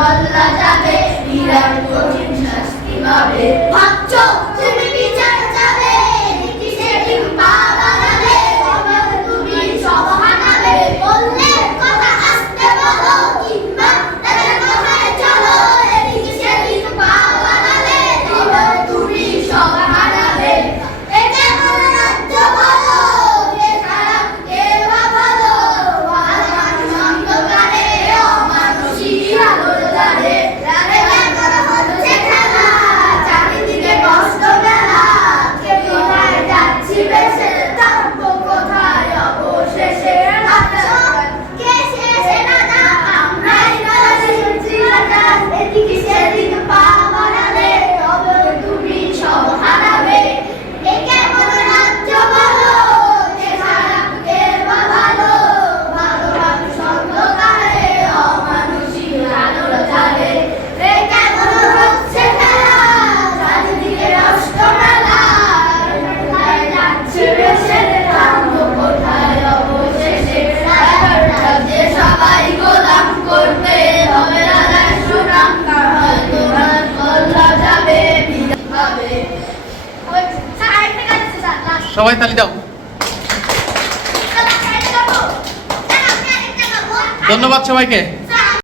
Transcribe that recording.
বদলা যাবে বিরাট কঠিন শাস্তি পাবে। ভাবছ? সবাই তালি দাও। ধন্যবাদ সবাইকে।